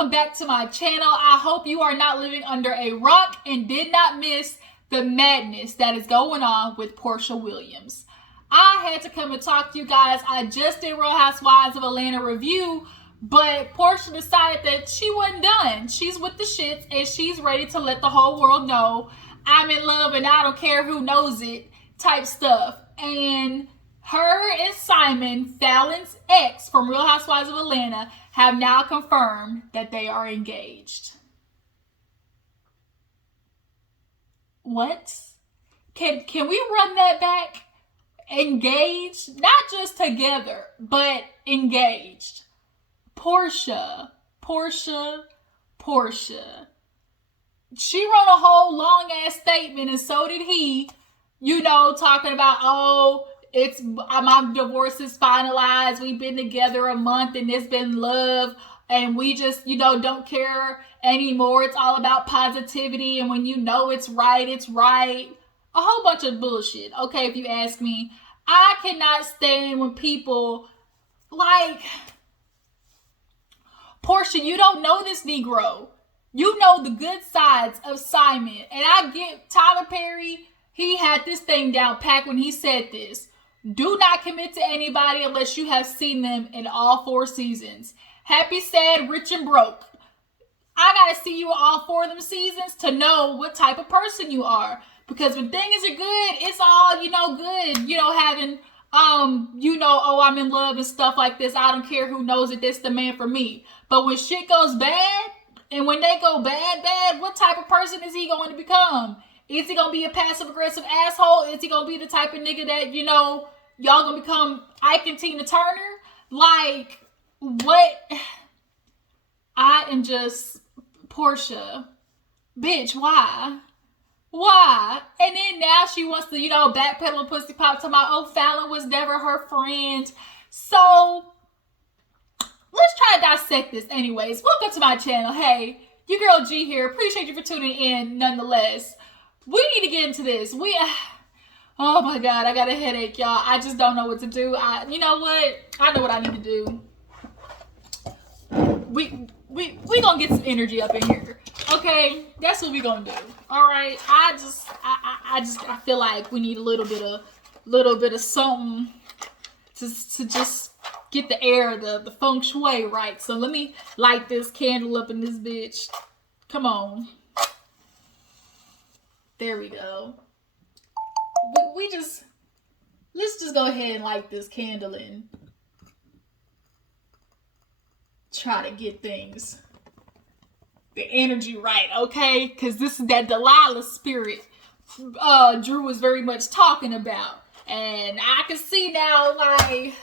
welcome back to my channel. I hope you are not living under a rock and did not miss the madness that is going on with Porsha Williams. I had to come and talk to you guys. I just did Real Housewives of Atlanta review, but Porsha decided that she wasn't done. She's with the shits and she's ready to let the whole world know I'm in love and I don't care who knows it type stuff. And her and Simon, Fallon's ex from Real Housewives of Atlanta, have now confirmed that they are engaged. What? Can we run that back? Engaged? Not just together, but engaged. Porsha. She wrote a whole long ass statement, and so did he, talking about, my divorce is finalized. We've been together a month and it's been love. And we just, don't care anymore. It's all about positivity. And when you know it's right, it's right. A whole bunch of bullshit. Okay, if you ask me. I cannot stand when people like, Porsha, you don't know this Negro. You know the good sides of Simon. And I get Tyler Perry, he had this thing down packed when he said this. Do not commit to anybody unless you have seen them in all 4 seasons. Happy, sad, rich, and broke. I gotta see you in all 4 of them seasons to know what type of person you are. Because when things are good, it's all, good. Having, I'm in love and stuff like this. I don't care who knows it. This the man for me. But when shit goes bad, and when they go bad, what type of person is he going to become? Is he gonna be a passive-aggressive asshole? Is he gonna be the type of nigga that, y'all gonna become Ike and Tina Turner? Like, what? I am just, Porsha. Bitch, why? Why? And then now she wants to, backpedal and pussy pop to my, Fallon was never her friend. So, let's try to dissect this anyways. Welcome to my channel. Hey, your girl G here. Appreciate you for tuning in nonetheless. We need to get into this. Oh my God, I got a headache, y'all. I just don't know what to do. You know what? I know what I need to do. We gonna get some energy up in here. Okay, that's what we gonna do. All right. I feel like we need a little bit of something to just get the air, the feng shui right. So let me light this candle up in this bitch. Come on. There we go. Let's just go ahead and light this candle and try to get the energy right, okay? Because this is that Delilah spirit Drew was very much talking about. And I can see now, like,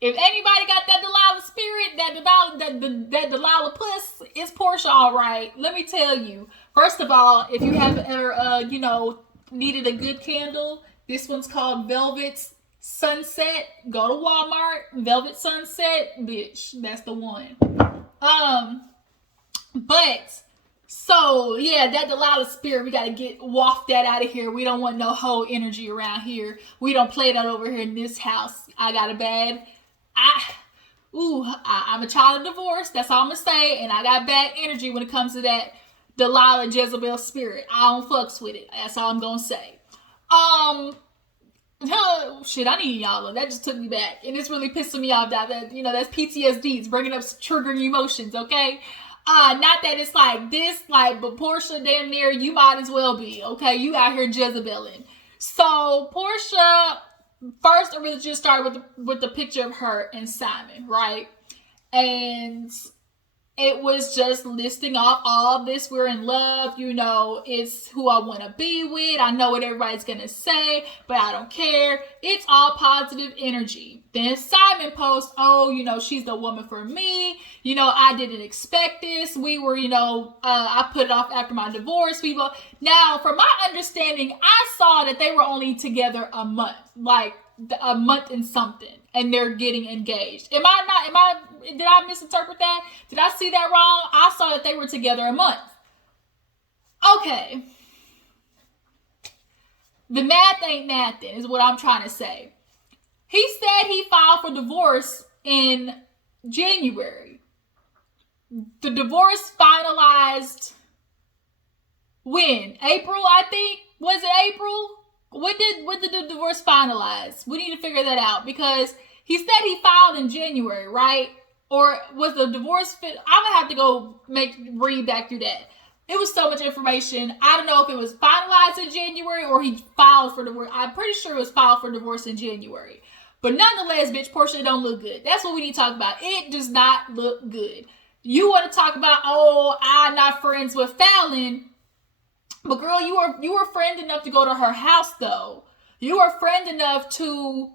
if anybody got that Delilah spirit, that Delilah puss, it's Porsha, all right. Let me tell you. First of all, if you have ever, needed a good candle, this one's called Velvet Sunset. Go to Walmart, Velvet Sunset, bitch, that's the one. But, so, yeah, that Delilah spirit, we gotta waft that out of here. We don't want no whole energy around here. We don't play that over here in this house. I got a bad, I'm a child of divorce, that's all I'm gonna say, and I got bad energy when it comes to that Delilah Jezebel spirit. I don't fucks with it. That's all I'm gonna say. Shit, I need y'all. That just took me back, and it's really pissing me off. That that's PTSD. It's bringing up triggering emotions. Okay, not that it's like this, but Porsha, damn near, you might as well be. Okay, you out here Jezebeling. So Porsha, first, I really just started with the picture of her and Simon, right? And it was just listing off all this. We're in love, it's who I want to be with. I know what everybody's going to say, but I don't care. It's all positive energy. Then Simon posts, she's the woman for me. I didn't expect this. We were, I put it off after my divorce. Now, from my understanding, I saw that they were only together a month, like a month and something, and they're getting engaged. Did I misinterpret that? Did I see that wrong? I saw that they were together a month. Okay. The math ain't mathin', is what I'm trying to say. He said he filed for divorce in January. the divorce finalized when? April, I think? Was it April? When did the divorce finalize? We need to figure that out because he said he filed in January, right? Or was the divorce I'm gonna have to go read back through that. It was so much information. I don't know if it was finalized in January or he filed for divorce. I'm pretty sure it was filed for divorce in January. But nonetheless, bitch, Porsha don't look good. That's what we need to talk about. It does not look good. You want to talk about, oh, I'm not friends with Fallon. But girl, you were friend enough to go to her house, though. You were friend enough to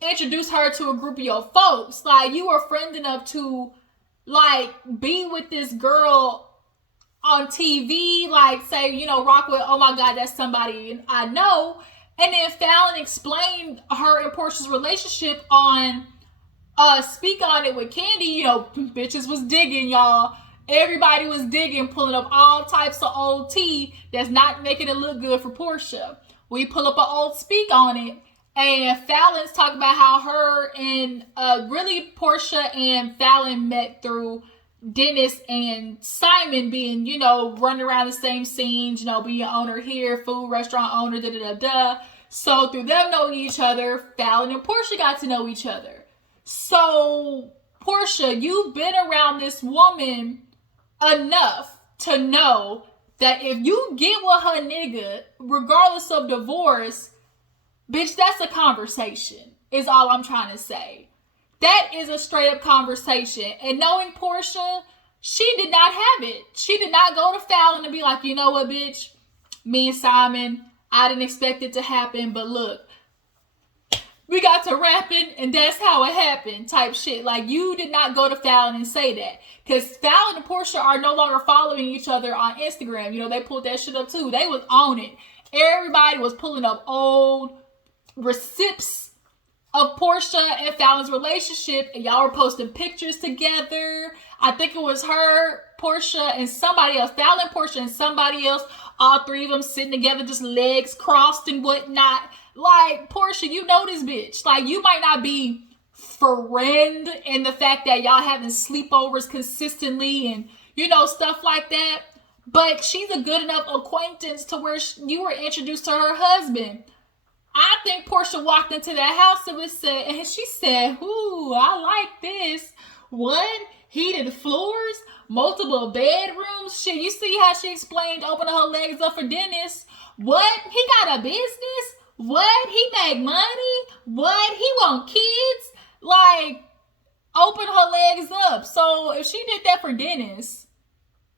introduce her to a group of your folks. Like, you were friend enough to, like, be with this girl on TV, like, say, you know, rock with, oh my God, that's somebody I know. And then Fallon explained her and Porsha's relationship on Speak On It with Candy. You know, bitches was digging, y'all. Everybody was digging, pulling up all types of old tea that's not making it look good for Porsha. We pull up an old Speak On It, and Fallon's talking about how her and really Porsha and Fallon met through Dennis and Simon being, you know, running around the same scenes, you know, being owner here, food restaurant owner, da-da-da-da. So through them knowing each other, Fallon and Porsha got to know each other. So, Porsha, you've been around this woman enough to know that if you get with her nigga, regardless of divorce, bitch, that's a conversation, is all I'm trying to say. That is a straight up conversation. And knowing Porsha, she did not have it. She did not go to Fallon and be like, you know what, bitch? Me and Simon, I didn't expect it to happen, but look, we got to rapping and that's how it happened type shit. Like, you did not go to Fallon and say that. Because Fallon and Porsha are no longer following each other on Instagram. You know, they pulled that shit up too. They was on it. Everybody was pulling up old receipts of Porsha and Fallon's relationship, and y'all were posting pictures together. I think it was her, Porsha, and somebody else. Fallon, Porsha, and somebody else. All three of them sitting together, just legs crossed and whatnot. Like, Porsha, you know this bitch. Like, you might not be friend in the fact that y'all having sleepovers consistently and, you know, stuff like that. But she's a good enough acquaintance to where you were introduced to her husband. I think Porsha walked into that house and she said, ooh, I like this. What? Heated floors? Multiple bedrooms? Shit, you see how she explained opening her legs up for Dennis? What? He got a business? What? He make money? What? He want kids? Like, open her legs up. So if she did that for Dennis,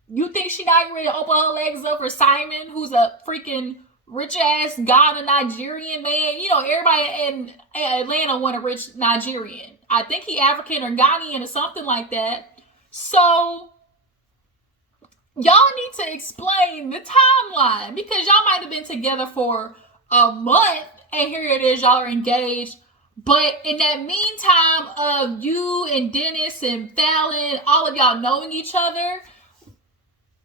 you think she not ready to open her legs up for Simon, who's a freaking rich ass Ghana Nigerian man? You know, everybody in Atlanta want a rich Nigerian. I think he African or Ghanaian or something like that. So y'all need to explain the timeline, because y'all might have been together for a month and here it is, y'all are engaged. But in that meantime of you and Dennis and Fallon, all of y'all knowing each other,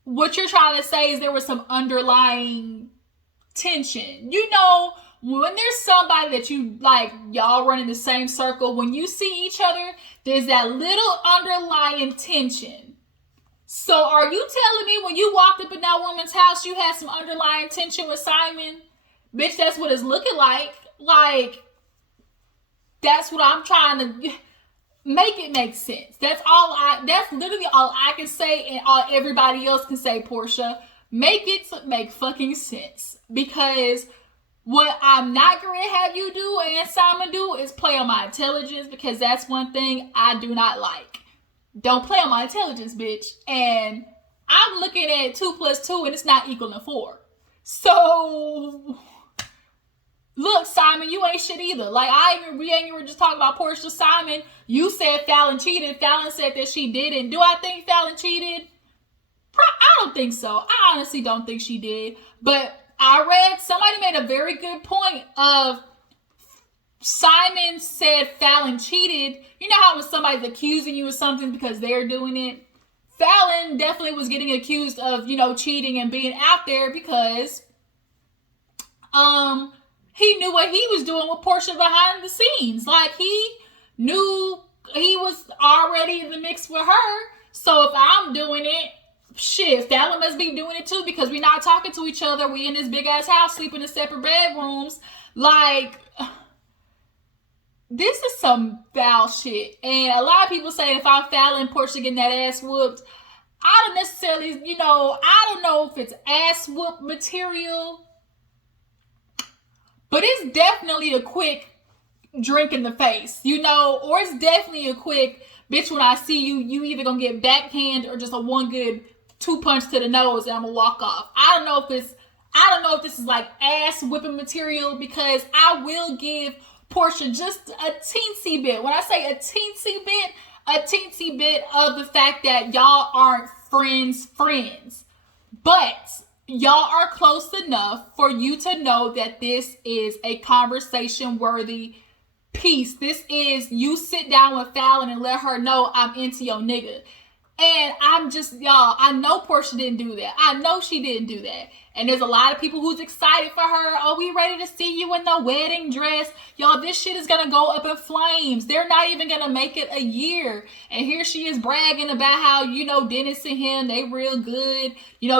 what you're trying to say is there was some underlying tension. You know, when there's somebody that you like, y'all run in the same circle, when you see each other, there's that little underlying tension. So are you telling me when you walked up in that woman's house, you had some underlying tension with Simon? Bitch, that's what it's looking like. Like, that's what I'm trying to make it make sense. That's literally all I can say, and all everybody else can say, Porsha. Make it make fucking sense. Because what I'm not going to have you do and Simon do is play on my intelligence, because that's one thing I do not like. Don't play on my intelligence, bitch. And I'm looking at 2 + 2 and it's not equaling 4. So, look, Simon, you ain't shit either. Like, we ain't even just talking about Porsha. Simon, you said Fallon cheated. Fallon said that she didn't. Do I think Fallon cheated? I don't think so. I honestly don't think she did. But I read, somebody made a very good point of Simon said Fallon cheated. You know how when somebody's accusing you of something because they're doing it? Fallon definitely was getting accused of, you know, cheating and being out there because he knew what he was doing with Porsha behind the scenes. Like, he knew he was already in the mix with her. So if I'm doing it, shit, Fallon must be doing it too, because we're not talking to each other. We in this big ass house sleeping in separate bedrooms. Like, this is some foul shit. And a lot of people say if I'm Fallon, Porsha getting that ass whooped, I don't necessarily, I don't know if it's ass whoop material, but it's definitely a quick drink in the face, or it's definitely a quick, bitch, when I see you, you either gonna get backhand or just a one good 2 punch to the nose and I'm gonna walk off. I don't know if this is like ass whipping material, because I will give Porsha just a teensy bit. When I say a teensy bit of the fact that y'all aren't friends, but y'all are close enough for you to know that this is a conversation worthy piece. This is you sit down with Fallon and let her know I'm into your nigga. And I'm just, y'all, I know Porsha didn't do that. I know she didn't do that. And there's a lot of people who's excited for her. Oh, we ready to see you in the wedding dress. Y'all, this shit is going to go up in flames. They're not even going to make it a year. And here she is bragging about how, Dennis and him, they real good.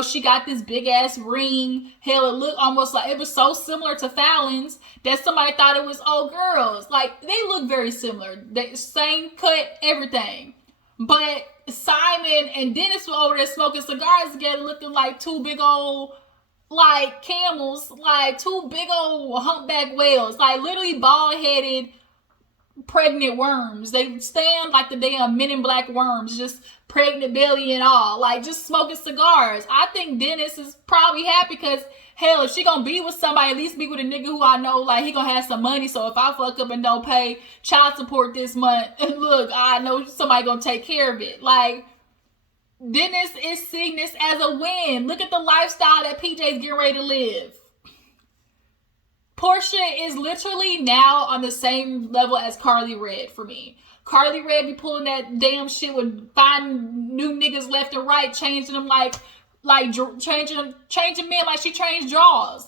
She got this big ass ring. Hell, it looked almost like, it was so similar to Fallon's that somebody thought it was old girls. Like, they look very similar. They, same cut, everything. But Simon and Dennis were over there smoking cigars together, looking like two big old, like, camels, like two big old humpback whales, like literally bald-headed pregnant worms. They stand like the damn Men in Black worms, just pregnant belly and all, like just smoking cigars. I think Dennis is probably happy because, hell, if she gonna be with somebody, at least be with a nigga who I know, like, he gonna have some money. So if I fuck up and don't pay child support this month, look, I know somebody gonna take care of it. Like, Dennis is seeing this as a win. Look at the lifestyle that PJ's getting ready to live. Porsha is literally now on the same level as Carly Red for me. Carly Red be pulling that damn shit with finding new niggas left and right, changing them like changing men like she changed draws.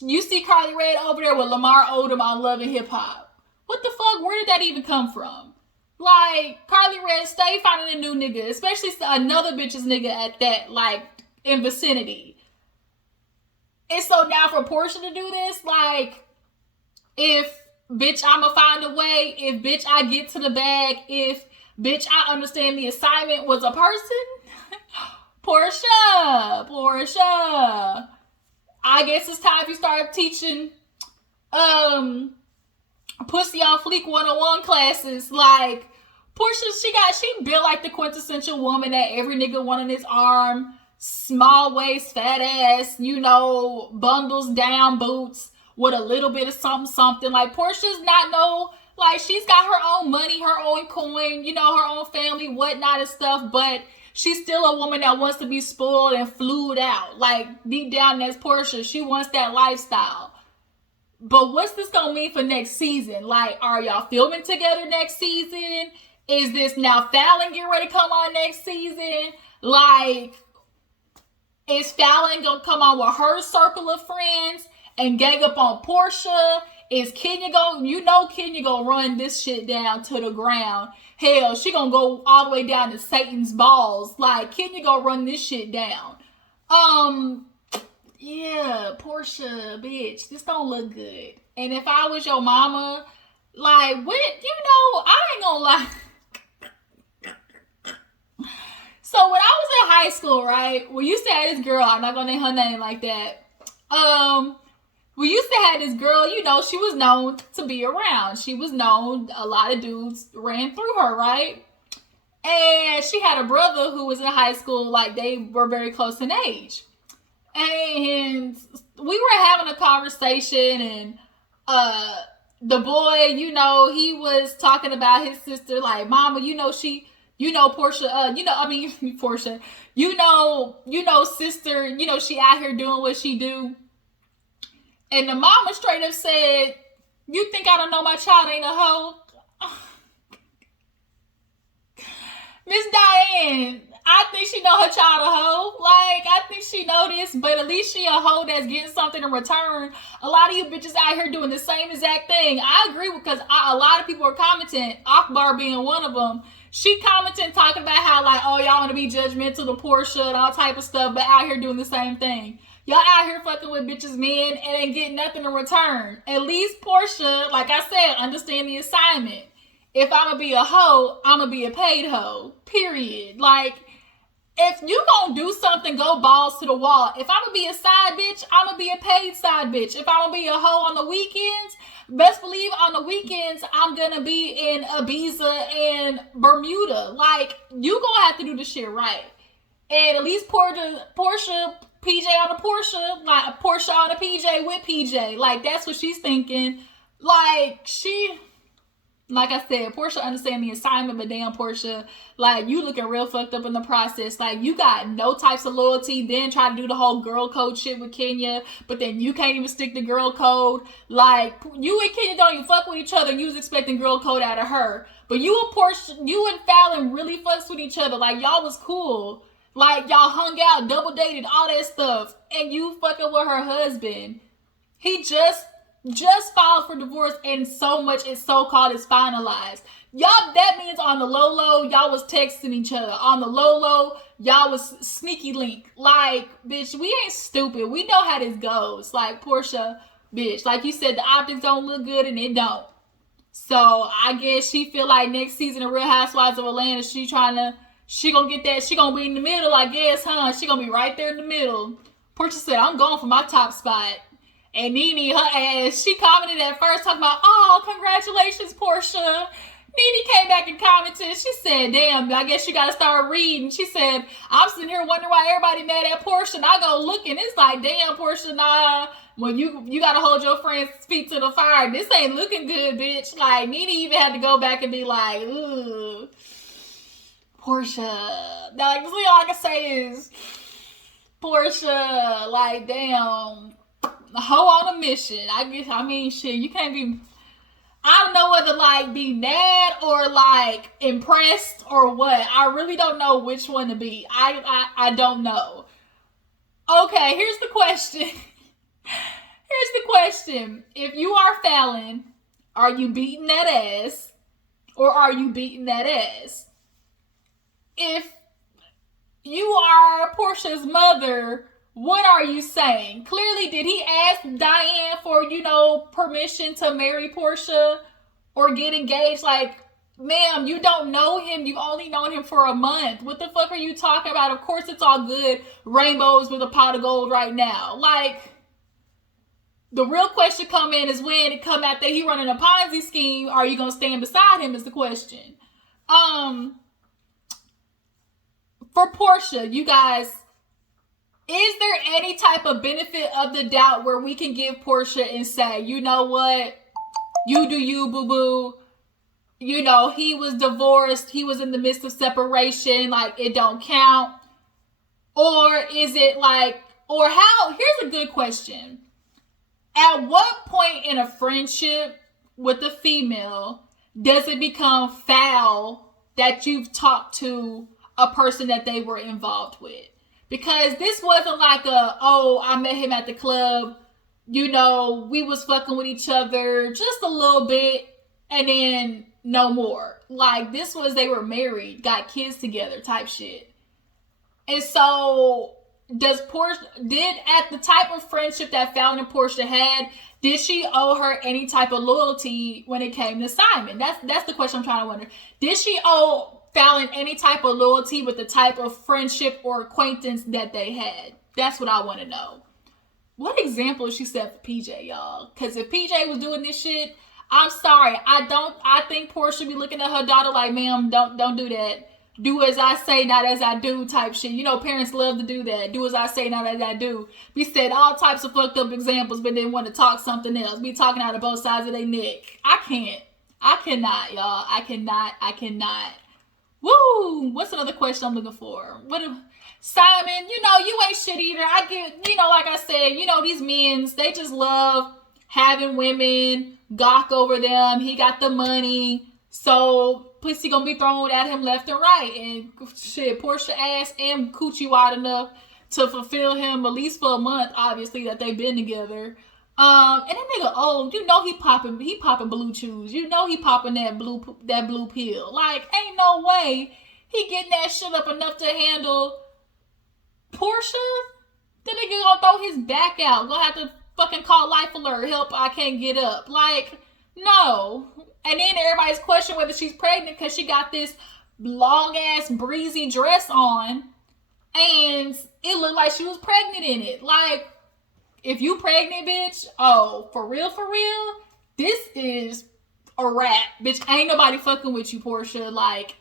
You see Carly Red over there with Lamar Odom on Love and Hip Hop. What the fuck? Where did that even come from? Like, Carly Red stay finding a new nigga, especially another bitch's nigga at that, like, in vicinity. And so now for Porsha to do this, like, if bitch I'ma find a way, if bitch I get to the bag, if bitch I understand the assignment was a person, Porsha, I guess it's time you start teaching Pussy on Fleek 101 classes. Like, Porsha, she built like the quintessential woman that every nigga want on his arm. Small waist, fat ass, bundles down boots with a little bit of something. Like, Portia's not like, she's got her own money, her own coin, her own family, whatnot and stuff, but she's still a woman that wants to be spoiled and flued out. Like, deep down, that's Porsha. She wants that lifestyle. But what's this gonna mean for next season? Like, are y'all filming together next season? Is this now Fallon getting ready to come on next season? Like, is Fallon gonna come on with her circle of friends and gang up on Porsha? Is Kenya Kenya gonna run this shit down to the ground? Hell, she gonna go all the way down to Satan's balls. Like, Kenya gonna run this shit down. Yeah, Porsha, bitch, this don't look good. And if I was your mama, like, what, I ain't gonna lie. So when I was in high school, right, we used to have this girl, I'm not gonna name her name like that. We used to have this girl, she was known to be around. She was known, a lot of dudes ran through her, right? And she had a brother who was in high school, like, they were very close in age. And we were having a conversation, and the boy, he was talking about his sister, like, mama, Porsha, Porsha, sister, she out here doing what she do. And the mama straight up said, you think I don't know my child ain't a hoe? Miss Diane, I think she know her child a hoe. Like, I think she know this, but at least she a hoe that's getting something in return. A lot of you bitches out here doing the same exact thing. I agree because a lot of people are commenting, Akbar being one of them. She commenting talking about how like, oh, y'all want to be judgmental to Porsha and all type of stuff, but out here doing the same thing. Y'all out here fucking with bitches men and ain't getting nothing in return. At least Porsha, like I said, understand the assignment. If I'm gonna be a hoe, I'm gonna be a paid hoe. Period. Like, if you gonna do something, go balls to the wall. If I'm gonna be a side bitch, I'm gonna be a paid side bitch. If I'm gonna be a hoe on the weekends, best believe on the weekends, I'm gonna be in Ibiza and Bermuda. Like, you gonna have to do the shit right. And at least Porsha, PJ on a Porsha, like a Porsha on a PJ with PJ. Like, that's what she's thinking. Like I said, Porsha understand the assignment, but damn, Porsha, like, you looking real fucked up in the process. Like, you got no types of loyalty, then try to do the whole girl code shit with Kenya, but then you can't even stick to girl code. Like, you and Kenya don't even fuck with each other, and you was expecting girl code out of her. But you and Fallon really fucks with each other. Like, y'all was cool. Like, y'all hung out, double dated, all that stuff, and you fucking with her husband. He just filed for divorce, and so much is so-called is finalized. Y'all, that means on the low, y'all was texting each other. On the low, y'all was sneaky link. Like, bitch, we ain't stupid. We know how this goes. Like, Porsha, bitch, like you said, the optics don't look good, and it don't. So, I guess she feel like next season of Real Housewives of Atlanta, she gonna get that, she gonna be in the middle, I guess, huh? She gonna be right there in the middle. Porsha said, I'm going for my top spot. And Nene, her ass, she commented at first talking about, oh, congratulations, Porsha. Nene came back and commented. She said, damn, I guess you got to start reading. She said, I'm sitting here wondering why everybody mad at Porsha. And I go looking. It's like, damn, Porsha, nah. Well, you got to hold your friend's feet to the fire. This ain't looking good, bitch. Like, Nene even had to go back and be like, ooh, Porsha. Now, like, all I can say is, Porsha, like, damn. A hoe on a mission. I mean, shit, you can't be, I don't know whether, like, be mad or, like, impressed or what. I really don't know which one to be. I don't know. Okay, here's the question. If you are Fallon, are you beating that ass or are you beating that ass? If you are Porsha's mother, what are you saying? Clearly, did he ask Diane for, permission to marry Porsha or get engaged? Like, ma'am, you don't know him. You've only known him for a month. What the fuck are you talking about? Of course it's all good. Rainbows with a pot of gold right now. Like, the real question come in is when it come out that he running a Ponzi scheme, are you going to stand beside him is the question. For Porsha, you guys, is there any type of benefit of the doubt where we can give Porsha and say, you know what? You do you, boo-boo. He was divorced. He was in the midst of separation. Like, it don't count. Or is it like, or how? Here's a good question. At what point in a friendship with a female does it become foul that you've talked to a person that they were involved with? Because this wasn't like I met him at the club, we was fucking with each other just a little bit and then no more. Like, this was, they were married, got kids together type shit. And so, did at the type of friendship that Fallon and Porsha had, did she owe her any type of loyalty when it came to Simon? That's the question I'm trying to wonder. Did she owe Fallon any type of loyalty with the type of friendship or acquaintance that they had? That's what I want to know. What example she set for PJ, y'all? Because if PJ was doing this shit, I'm sorry. I think Porsha be looking at her daughter like, ma'am, don't do that. Do as I say, not as I do type shit. Parents love to do that. Do as I say, not as I do. We said all types of fucked up examples, but then want to talk something else. Be talking out of both sides of their neck. I cannot, y'all. I cannot. Woo! What's another question I'm looking for? Simon, you ain't shit either. I get, like I said, these men, they just love having women gawk over them. He got the money. So pussy gonna be thrown at him left and right. And shit, Porsha ass and coochie wide enough to fulfill him at least for a month, obviously, that they've been together. And that nigga old, you know he popping blue chews. You know he popping that blue pill. Like, ain't no way he getting that shit up enough to handle Porsha. Then nigga gonna throw his back out. Gonna have to fucking call Life Alert. Help, I can't get up. Like, no. And then everybody's questioning whether she's pregnant because she got this long ass breezy dress on. And it looked like she was pregnant in it. Like, if you pregnant, bitch, oh, for real, this is a wrap. Bitch, ain't nobody fucking with you, Porsha. Like,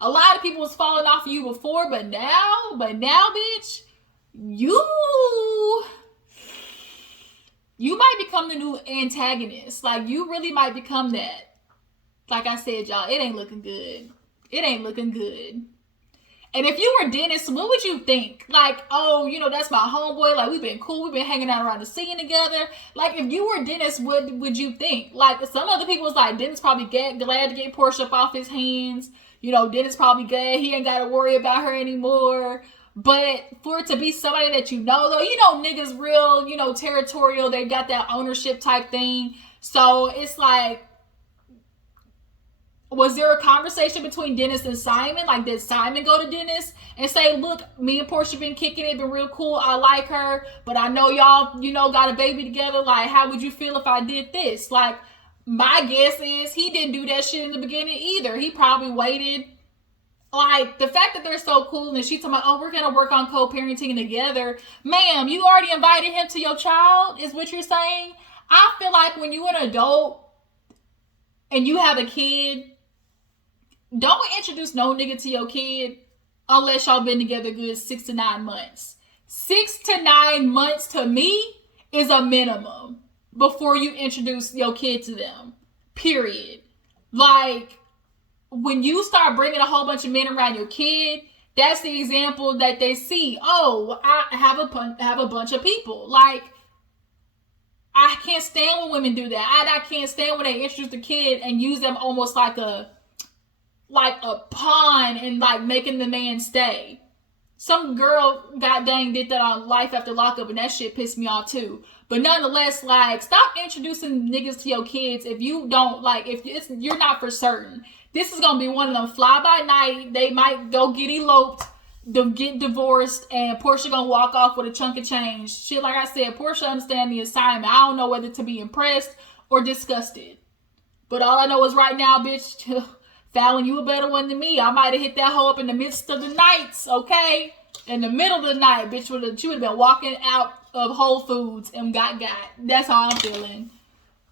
a lot of people was falling off of you before, but now, bitch, you might become the new antagonist. Like, you really might become that. Like I said, y'all, it ain't looking good. It ain't looking good. And if you were Dennis, what would you think? Like, oh, you know, that's my homeboy. Like, we've been cool. We've been hanging out around the scene together. Like, if you were Dennis, what would you think? Like, some other people was like, Dennis probably glad to get Porsha up off his hands. You know, Dennis probably glad he ain't got to worry about her anymore. But for it to be somebody that you know, though, you know, niggas real, you know, territorial. They got that ownership type thing. So it's like, was there a conversation between Dennis and Simon? Like, did Simon go to Dennis and say, look, me and Porsha been kicking it, been real cool, I like her, but I know y'all, you know, got a baby together. Like, how would you feel if I did this? Like, my guess is he didn't do that shit in the beginning either. He probably waited. Like, the fact that they're so cool and she's talking about, oh, we're going to work on co-parenting together. Ma'am, you already invited him to your child, is what you're saying? I feel like when you're an adult and you have a kid, don't introduce no nigga to your kid unless y'all been together good 6 to 9 months. 6 to 9 months to me is a minimum before you introduce your kid to them. Period. Like, when you start bringing a whole bunch of men around your kid, that's the example that they see. Oh, I have a bunch of people. Like, I can't stand when women do that. I can't stand when they introduce the kid and use them almost like a pawn and like making the man stay. Some girl god dang did that on Life After Lockup and that shit pissed me off too. But nonetheless, like, stop introducing niggas to your kids if you don't, like, if you're not for certain. This is gonna be one of them fly by night. They might go get eloped, get divorced, and Porsha gonna walk off with a chunk of change. Shit, like I said, Porsha understand the assignment. I don't know whether to be impressed or disgusted. But all I know is right now, bitch, Fallon, you a better one than me. I might have hit that hoe up in the midst of the nights, okay? In the middle of the night, bitch, she would have been walking out of Whole Foods and got. That's how I'm feeling.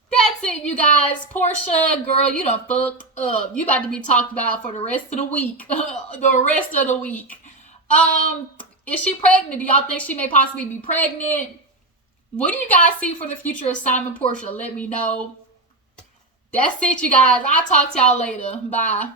That's it, you guys. Porsha, girl, you done fucked up. You about to be talked about for the rest of the week. The rest of the week. Is she pregnant? Do y'all think she may possibly be pregnant? What do you guys see for the future of Simon Porsha? Let me know. That's it, you guys. I'll talk to y'all later. Bye.